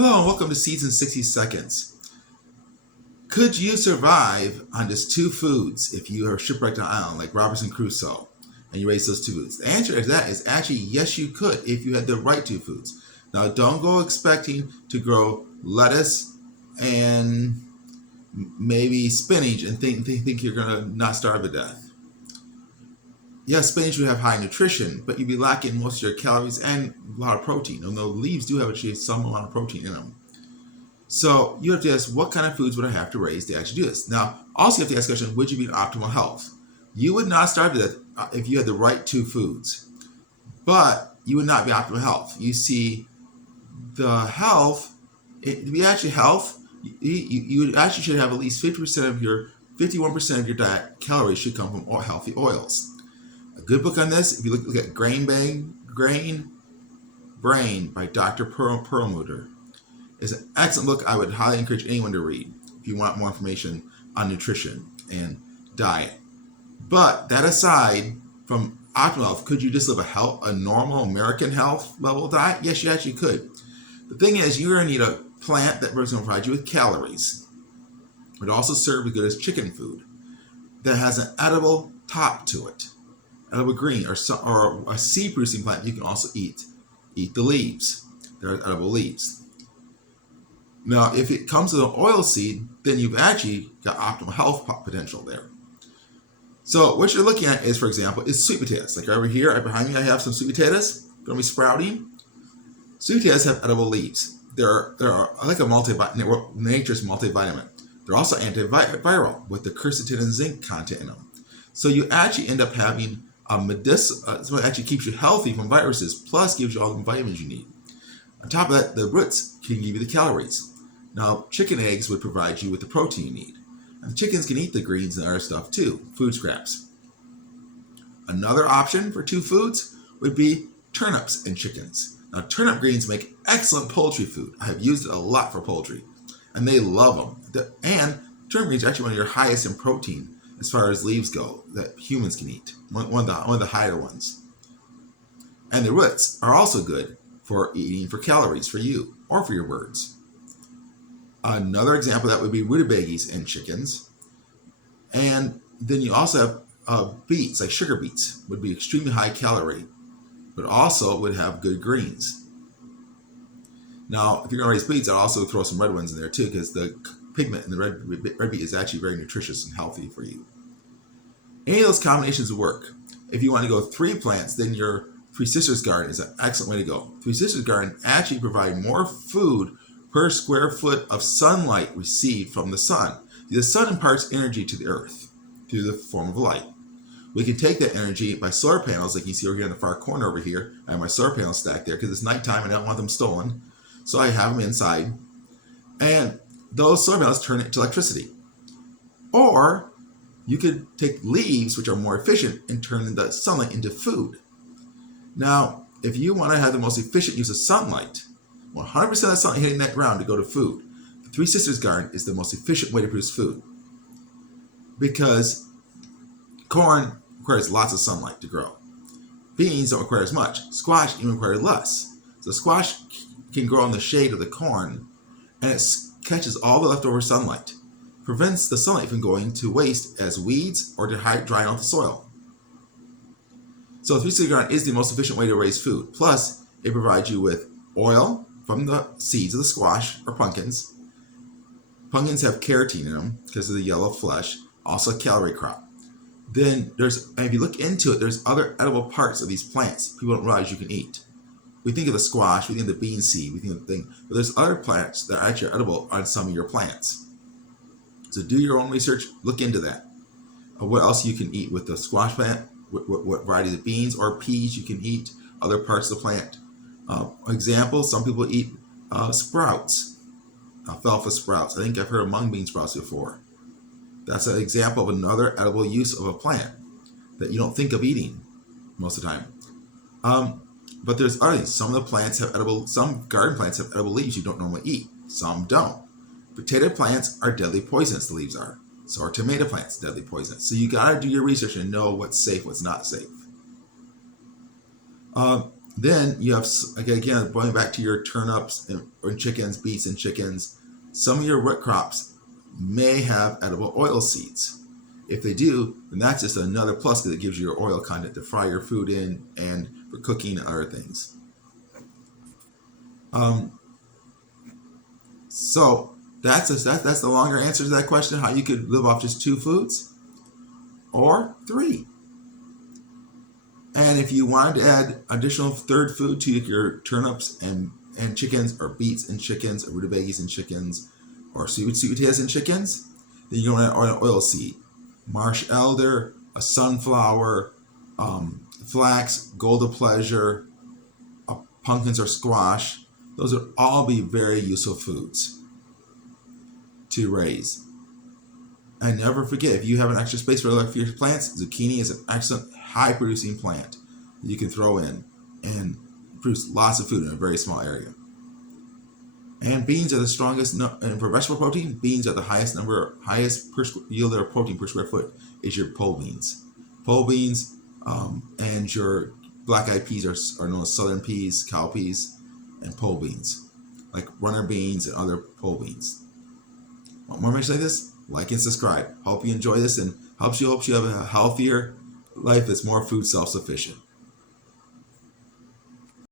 Hello and welcome to Seeds in 60 Seconds. Could you survive on just two foods if you are shipwrecked on an island like Robinson Crusoe and you raise those two foods? The answer to that is actually yes, you could if you had the right two foods. Now, don't go expecting to grow lettuce and maybe spinach and think you're going to not starve to death. Yes, spinach would have high nutrition, but you'd be lacking most of your calories and a lot of protein, although leaves do have actually some amount of protein in them. So you have to ask, what kind of foods would I have to raise to actually do this? Now, also you have to ask the question, would you be in optimal health? You would not starve to death if you had the right two foods, but you would not be optimal health. You see, the health, to be actually health, you actually should have at least 51% of your diet calories should come from healthy oils. A good book on this, if you look at Grain Brain by Dr. Perlmutter, is an excellent book I would highly encourage anyone to read if you want more information on nutrition and diet. But that aside, from optimal health, could you just live a normal American health level diet? Yes, you actually could. The thing is, you're going to need a plant that is going to provide you with calories. It would also serve as good as chicken food that has an edible top to it. Edible green or a seed producing plant you can also eat the leaves. There are edible leaves. Now, if it comes to an oil seed, then you've actually got optimal health potential there. So what you're looking at is, for example, is sweet potatoes. Like over here, right behind me, I have some sweet potatoes going to be sprouting. Sweet potatoes have edible leaves. They're like nature's multivitamin. They're also antiviral with the quercetin and zinc content in them. So you actually end up having what actually keeps you healthy from viruses, plus gives you all the vitamins you need. On top of that, the roots can give you the calories. Now, chicken eggs would provide you with the protein you need. And the chickens can eat the greens and other stuff too, food scraps. Another option for two foods would be turnips and chickens. Now, turnip greens make excellent poultry food. I have used it a lot for poultry, and they love them. And turnip greens are actually one of your highest in protein as far as leaves go that humans can eat, one of the higher ones. And the roots are also good for eating for calories for you or for your birds. Another example of that would be rutabagas and chickens. And then you also have beets, like sugar beets, would be extremely high calorie, but also would have good greens. Now, if you're going to raise beets, I'll also throw some red ones in there too, because the pigment in the red beet is actually very nutritious and healthy for you. Any of those combinations will work. If you want to go 3 plants, then your Three Sisters garden is an excellent way to go. Three Sisters garden actually provide more food per square foot of sunlight received from the sun. The sun imparts energy to the earth through the form of light. We can take that energy by solar panels, like you see over here in the far corner over here. I have my solar panels stacked there because it's nighttime and I don't want them stolen. So I have them inside. And those solar panels turn it into electricity. Or you could take leaves, which are more efficient, and turn the sunlight into food. Now, if you want to have the most efficient use of sunlight, 100% of the sunlight hitting that ground to go to food, the Three Sisters garden is the most efficient way to produce food. Because corn requires lots of sunlight to grow. Beans don't require as much. Squash even requires less. So squash can grow in the shade of the corn, and it catches all the leftover sunlight. Prevents the sunlight from going to waste as weeds or to drying out the soil. So the Three Sisters garden is the most efficient way to raise food. Plus, it provides you with oil from the seeds of the squash or pumpkins. Pumpkins have carotene in them because of the yellow flesh, also a calorie crop. Then if you look into it, there's other edible parts of these plants people don't realize you can eat. We think of the squash, we think of the bean seed, we think of the thing, but there's other plants that are actually edible on some of your plants. So do your own research, look into that. What else you can eat with the squash plant, what variety of beans or peas you can eat, other parts of the plant. Example, some people eat sprouts, alfalfa sprouts. I think I've heard of mung bean sprouts before. That's an example of another edible use of a plant that you don't think of eating most of the time. But there's other things. Some garden plants have edible leaves you don't normally eat. Some don't. Potato plants are deadly poisonous, the leaves are. So are tomato plants deadly poisonous. So you gotta do your research and know what's safe, what's not safe. Then you have, again, going back to your turnips or chickens, beets and chickens, some of your root crops may have edible oil seeds. If they do, then that's just another plus because it gives you your oil content to fry your food in and for cooking and other things. So that's the longer answer to that question, how you could live off just 2 foods or 3. And if you wanted to add additional third food to your turnips and chickens, or beets and chickens, or rutabagas and chickens, or sweet potatoes and chickens, then you're going to add oil seed, marsh elder, a sunflower, flax, gold of pleasure, pumpkins or squash. Those would all be very useful foods to raise. And never forget, if you have an extra space for your plants, zucchini is an excellent high producing plant that you can throw in and produce lots of food in a very small area. And beans are the strongest, and for vegetable protein, beans are the highest yielder of protein per square foot is your pole beans. Pole beans and your black eyed peas are known as southern peas, cow peas, and pole beans, like runner beans and other pole beans. Want more information like this? Like and subscribe. Hope you enjoy this and hopes you have a healthier life that's more food self-sufficient.